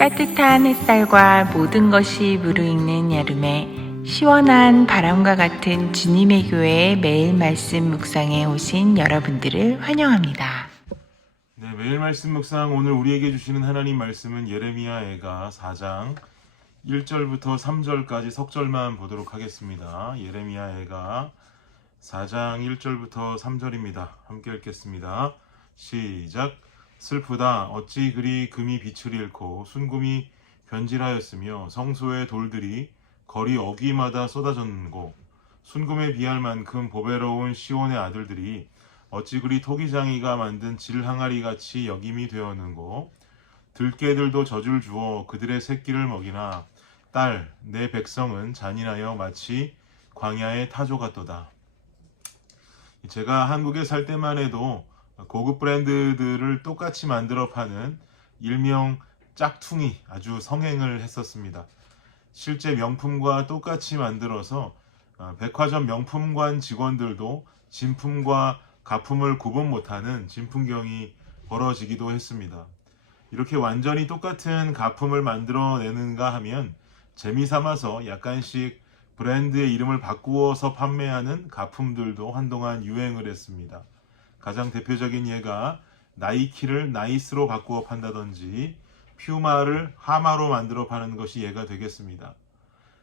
따뜻한 햇살과 모든 것이 무르익는 여름에 시원한 바람과 같은 주님의 교회의 매일 말씀 묵상에 오신 여러분들을 환영합니다. 네, 매일 말씀 묵상 오늘 우리에게 주시는 하나님 말씀은 예레미야애가 4장 1절부터 3절까지 석절만 보도록 하겠습니다. 예레미야애가 4장 1절부터 3절입니다. 함께 읽겠습니다. 시작. 슬프다. 어찌 그리 금이 빛을 잃고 순금이 변질하였으며 성소의 돌들이 거리 어귀마다 쏟아졌는고 순금에 비할 만큼 보배로운 시온의 아들들이 어찌 그리 토기장이가 만든 질항아리같이 여김이 되었는고 들깨들도 젖을 주어 그들의 새끼를 먹이나 딸 내 백성은 잔인하여 마치 광야의 타조 같도다. 제가 한국에 살 때만 해도 고급 브랜드들을 똑같이 만들어 파는 일명 짝퉁이 아주 성행을 했었습니다. 실제 명품과 똑같이 만들어서 백화점 명품관 직원들도 진품과 가품을 구분 못하는 진품경이 벌어지기도 했습니다. 이렇게 완전히 똑같은 가품을 만들어내는가 하면 재미삼아서 약간씩 브랜드의 이름을 바꾸어서 판매하는 가품들도 한동안 유행을 했습니다. 가장 대표적인 예가 나이키를 나이스로 바꾸어 판다든지 퓨마를 하마로 만들어 파는 것이 예가 되겠습니다.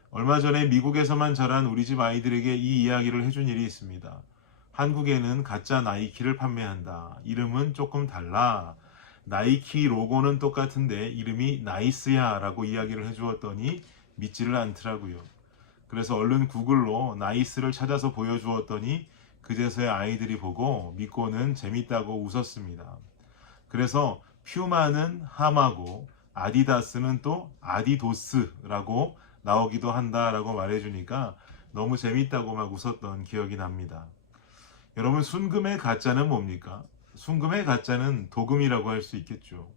얼마 전에 미국에서만 자란 우리 집 아이들에게 이 이야기를 해준 일이 있습니다. 한국에는 가짜 나이키를 판매한다. 이름은 조금 달라. 나이키 로고는 똑같은데 이름이 나이스야 라고 이야기를 해주었더니 믿지를 않더라고요. 그래서 얼른 구글로 나이스를 찾아서 보여주었더니 그제서야 아이들이 보고 믿고는 재밌다고 웃었습니다. 그래서 퓨마는 하마고 아디다스는 또 아디도스라고 나오기도 한다라고 말해주니까 너무 재밌다고 막 웃었던 기억이 납니다. 여러분, 순금의 가짜는 뭡니까? 순금의 가짜는 도금이라고 할 수 있겠죠.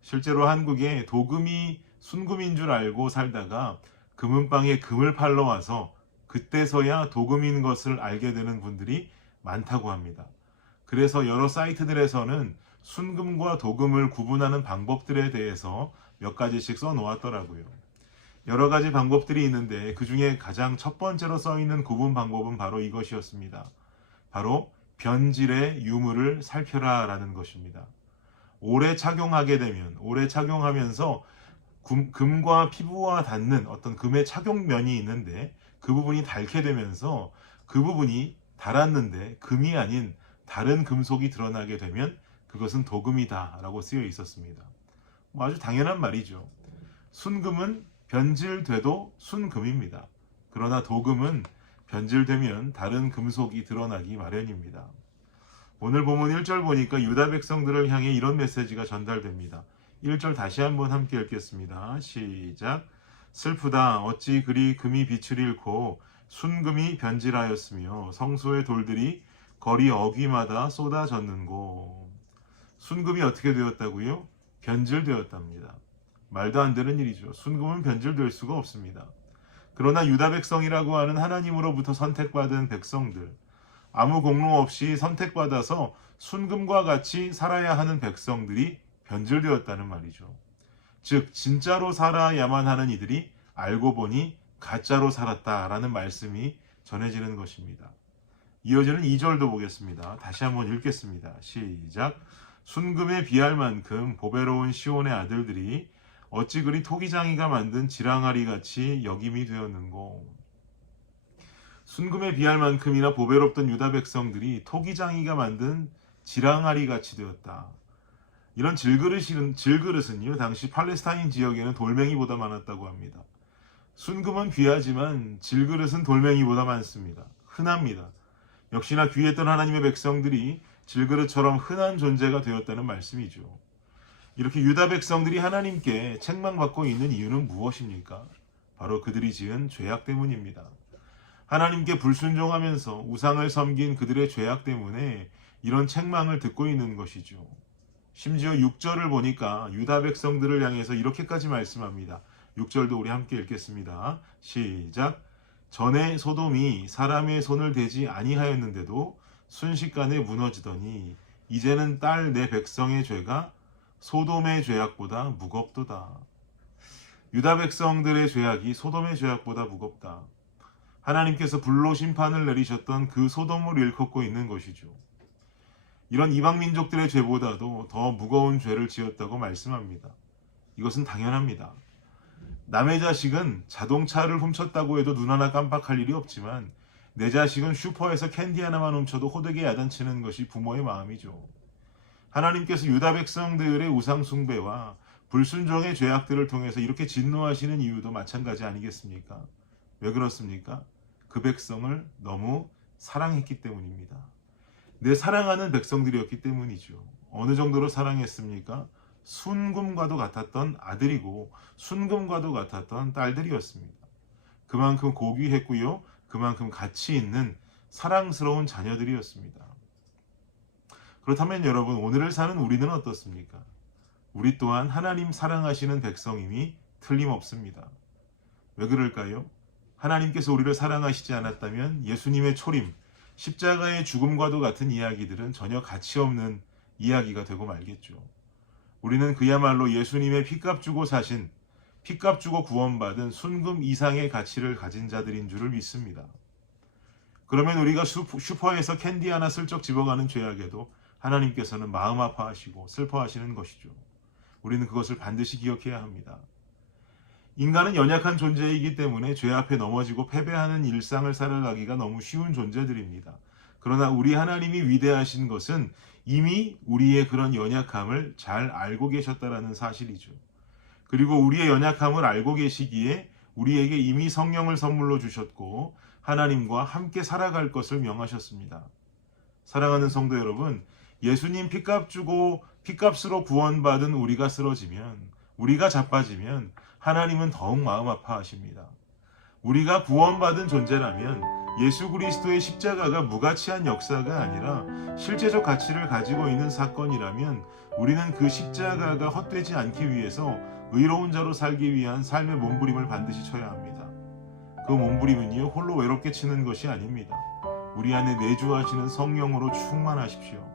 실제로 한국에 도금이 순금인 줄 알고 살다가 금은방에 금을 팔러 와서 그때서야 도금인 것을 알게 되는 분들이 많다고 합니다. 그래서 여러 사이트들에서는 순금과 도금을 구분하는 방법들에 대해서 몇 가지씩 써놓았더라고요. 여러 가지 방법들이 있는데 그 중에 가장 첫 번째로 써있는 구분 방법은 바로 이것이었습니다. 바로 변질의 유무를 살펴라 라는 것입니다. 오래 착용하게 되면, 오래 착용하면서 금과 피부와 닿는 어떤 금의 착용면이 있는데 그 부분이 닳게 되면서 그 부분이 닳았는데 금이 아닌 다른 금속이 드러나게 되면 그것은 도금이다 라고 쓰여 있었습니다. 아주 당연한 말이죠. 순금은 변질돼도 순금입니다. 그러나 도금은 변질되면 다른 금속이 드러나기 마련입니다. 오늘 본문 1절 보니까 유다 백성들을 향해 이런 메시지가 전달됩니다. 1절 다시 한번 함께 읽겠습니다. 시작. 슬프다. 어찌 그리 금이 빛을 잃고 순금이 변질하였으며 성소의 돌들이 거리 어귀마다 쏟아졌는고. 순금이 어떻게 되었다고요? 변질되었답니다. 말도 안 되는 일이죠. 순금은 변질될 수가 없습니다. 그러나 유다 백성이라고 하는 하나님으로부터 선택받은 백성들, 아무 공로 없이 선택받아서 순금과 같이 살아야 하는 백성들이 변질되었다는 말이죠. 즉 진짜로 살아야만 하는 이들이 알고 보니 가짜로 살았다라는 말씀이 전해지는 것입니다. 이어지는 2절도 보겠습니다. 다시 한번 읽겠습니다. 시작. 순금에 비할 만큼 보배로운 시온의 아들들이 어찌 그리 토기장이가 만든 지랑아리 같이 여김이 되었는고. 순금에 비할 만큼이나 보배롭던 유다 백성들이 토기장이가 만든 지랑아리 같이 되었다. 이런 질그릇은요, 당시 팔레스타인 지역에는 돌멩이보다 많았다고 합니다. 순금은 귀하지만 질그릇은 돌멩이보다 많습니다. 흔합니다. 역시나 귀했던 하나님의 백성들이 질그릇처럼 흔한 존재가 되었다는 말씀이죠. 이렇게 유다 백성들이 하나님께 책망받고 있는 이유는 무엇입니까? 바로 그들이 지은 죄악 때문입니다. 하나님께 불순종하면서 우상을 섬긴 그들의 죄악 때문에 이런 책망을 듣고 있는 것이죠. 심지어 6절을 보니까 유다 백성들을 향해서 이렇게까지 말씀합니다. 6절도 우리 함께 읽겠습니다. 시작. 전에 소돔이 사람의 손을 대지 아니하였는데도 순식간에 무너지더니 이제는 딸 내 백성의 죄가 소돔의 죄악보다 무겁도다. 유다 백성들의 죄악이 소돔의 죄악보다 무겁다. 하나님께서 불로 심판을 내리셨던 그 소돔을 일컫고 있는 것이죠. 이런 이방 민족들의 죄보다도 더 무거운 죄를 지었다고 말씀합니다. 이것은 당연합니다. 남의 자식은 자동차를 훔쳤다고 해도 눈 하나 깜빡할 일이 없지만 내 자식은 슈퍼에서 캔디 하나만 훔쳐도 호되게 야단치는 것이 부모의 마음이죠. 하나님께서 유다 백성들의 우상 숭배와 불순종의 죄악들을 통해서 이렇게 진노하시는 이유도 마찬가지 아니겠습니까? 왜 그렇습니까? 그 백성을 너무 사랑했기 때문입니다. 내 사랑하는 백성들이었기 때문이죠. 어느 정도로 사랑했습니까? 순금과도 같았던 아들이고 순금과도 같았던 딸들이었습니다. 그만큼 고귀했고요. 그만큼 가치 있는 사랑스러운 자녀들이었습니다. 그렇다면 여러분, 오늘을 사는 우리는 어떻습니까? 우리 또한 하나님 사랑하시는 백성임이 틀림없습니다. 왜 그럴까요? 하나님께서 우리를 사랑하시지 않았다면 예수님의 초림, 십자가의 죽음과도 같은 이야기들은 전혀 가치 없는 이야기가 되고 말겠죠. 우리는 그야말로 예수님의 피값 주고 사신, 피값 주고 구원받은 순금 이상의 가치를 가진 자들인 줄을 믿습니다. 그러면 우리가 슈퍼에서 캔디 하나 슬쩍 집어가는 죄악에도 하나님께서는 마음 아파하시고 슬퍼하시는 것이죠. 우리는 그것을 반드시 기억해야 합니다. 인간은 연약한 존재이기 때문에 죄 앞에 넘어지고 패배하는 일상을 살아가기가 너무 쉬운 존재들입니다. 그러나 우리 하나님이 위대하신 것은 이미 우리의 그런 연약함을 잘 알고 계셨다라는 사실이죠. 그리고 우리의 연약함을 알고 계시기에 우리에게 이미 성령을 선물로 주셨고 하나님과 함께 살아갈 것을 명하셨습니다. 사랑하는 성도 여러분, 예수님 피값 주고 피값으로 구원받은 우리가 쓰러지면, 우리가 자빠지면 하나님은 더욱 마음 아파하십니다. 우리가 구원받은 존재라면 예수 그리스도의 십자가가 무가치한 역사가 아니라 실제적 가치를 가지고 있는 사건이라면 우리는 그 십자가가 헛되지 않기 위해서 의로운 자로 살기 위한 삶의 몸부림을 반드시 쳐야 합니다. 그 몸부림은요, 홀로 외롭게 치는 것이 아닙니다. 우리 안에 내주하시는 성령으로 충만하십시오.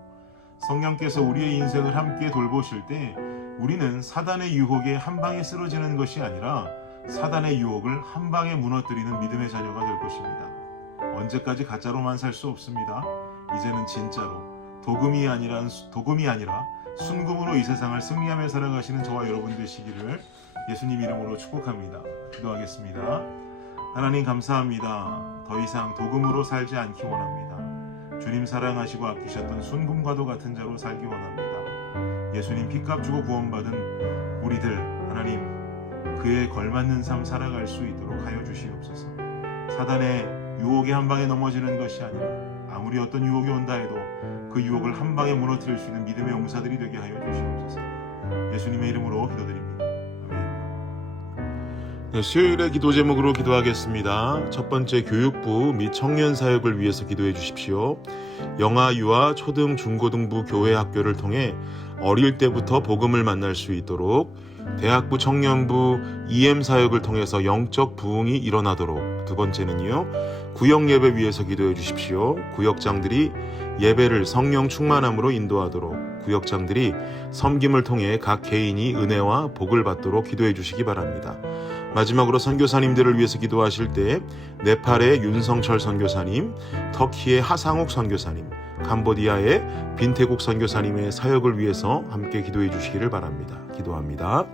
성령께서 우리의 인생을 함께 돌보실 때 우리는 사단의 유혹에 한 방에 쓰러지는 것이 아니라 사단의 유혹을 한 방에 무너뜨리는 믿음의 자녀가 될 것입니다. 언제까지 가짜로만 살 수 없습니다. 이제는 진짜로 도금이 아니라 순금으로 이 세상을 승리하며 살아가시는 저와 여러분 되시기를 예수님 이름으로 축복합니다. 기도하겠습니다. 하나님 감사합니다. 더 이상 도금으로 살지 않기 원합니다. 주님 사랑하시고 아끼셨던 순금과도 같은 자로 살기 원합니다. 예수님 피값 주고 구원받은 우리들, 하나님 그에 걸맞는 삶 살아갈 수 있도록 하여 주시옵소서. 사단의 유혹에 한 방에 넘어지는 것이 아니라 아무리 어떤 유혹이 온다 해도 그 유혹을 한 방에 무너뜨릴 수 있는 믿음의 용사들이 되게 하여 주시옵소서. 예수님의 이름으로 기도드립니다. 아멘. 네, 수요일의 기도 제목으로 기도하겠습니다. 첫 번째, 교육부 및 청년 사역을 위해서 기도해 주십시오. 영아, 유아, 초등, 중고등부 교회 학교를 통해 어릴 때부터 복음을 만날 수 있도록, 대학부 청년부 EM 사역을 통해서 영적 부흥이 일어나도록. 두 번째는요, 구역 예배 위해서 기도해 주십시오. 구역장들이 예배를 성령 충만함으로 인도하도록, 구역장들이 섬김을 통해 각 개인이 은혜와 복을 받도록 기도해 주시기 바랍니다. 마지막으로 선교사님들을 위해서 기도하실 때 네팔의 윤성철 선교사님, 터키의 하상욱 선교사님, 캄보디아의 빈태국 선교사님의 사역을 위해서 함께 기도해 주시기를 바랍니다. 기도합니다.